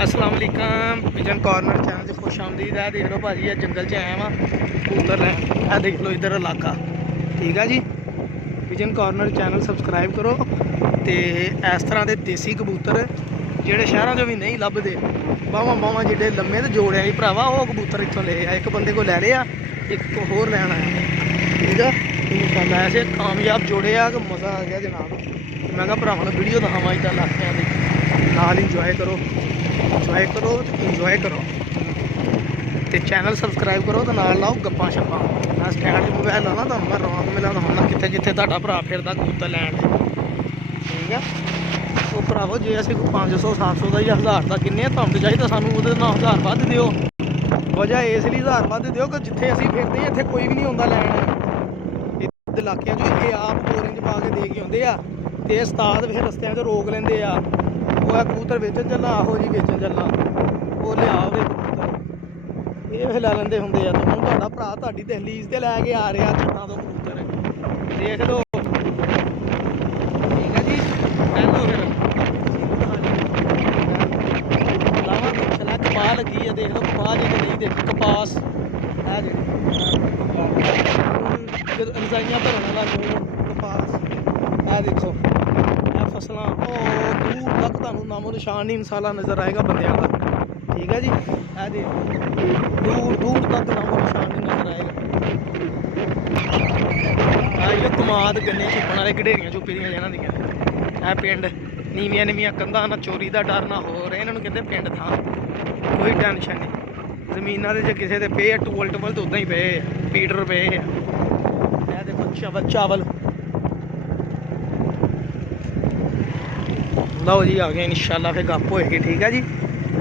अस्सलाम वालेकुम vision corner channel से खुश आमदीद है। देख लो भाजी ये जंगल च आया वहाँ कबूतर लैन। यह देख लो इधर इलाका ठीक है जी। विजन कॉर्नर चैनल सबसक्राइब करो तो इस तरह के देसी कबूतर जोड़े शहरों भी नहीं लभदे बावां बावां जिहड़े लम्मे तो जोड़े ही भरावा वो कबूतर इतों ले आ। एक बंदे को लै रहे एक होर लैन आया ठीक है। इंशाअल्लाह ऐसे कामयाब जोड़े आ कि मज़ा आ गया जनाब। मैं कहा भरावां नूं वीडियो दिखावां इधर इलाकों की नाल इंजॉय करो तो इंजॉय करो तो चैनल सबसक्राइब करो तो नाल लाओ गप्पां शप्पां। मैं स्टैंड च मोबाइल लाना तो मैं रौनक मेला दिखाना कितने जिथे तुहाडा भरा फिरदा कबूतर लैन ठीक है। वो भरावो जे असीं 500 700 का या 1000 का किन्ने तुहानूं तो चाहिए सानूं ਉਹਦੇ ਨਾਲ 1000 ਵੱਧ ਦਿਓ। वजह इस लिए 1000 ਵੱਧ ਦਿਓ कि जिथे असीं फिरदे इत्थे कोई भी नहीं आउंदा लैन। इलाकिਆਂ 'ਚ ਇਹ ਆਪ बोरिंग 'ਚ ਪਾ के दे के आउंदे आ ते उस्ताद फिर रस्तिਆਂ 'ਚ रोक ਲੈਂਦੇ ਆ। वो है कबूतर बेचन चलना आहो जी बेचन चलना वो लिया कबूतर ये फिर लै लेंदे होंगे। तो हूँ तुहाडा भरा तुहाडी दहलीज ते लैके आ रहा छत्तां तो कबूतर देख लो ठीक है जी। पहलो फिर लावा चला कपाह लगी है देख लो कपाह जी नहीं देखी कपास है जी रजाइयां भरने वाला लून कपास है देखो फसलों दूर तक तुहानूं नामो निशान नहीं इंशाअल्लाह नज़र आएगा बंदियां का ठीक है जी। है जी दूर दूर तक नामो निशान नहीं नज़र आएगा। ये कमाद गन्ने चुपन वाले गडेरियां चुपी दियां इन्हां दियां है पिंड नीवियां नीवियां कंधां ना चोरी का डर ना होर इन्हां नूं कहंदे पिंड थां कोई टेंशन नहीं। जमीनां दे जे किसे दे पे टूवल टूवल तो उदां ही पे फीडर पे है देखो चावल चावल लो जी आ गए इंशाअल्लाह फिर गप होएगी ठीक है जी।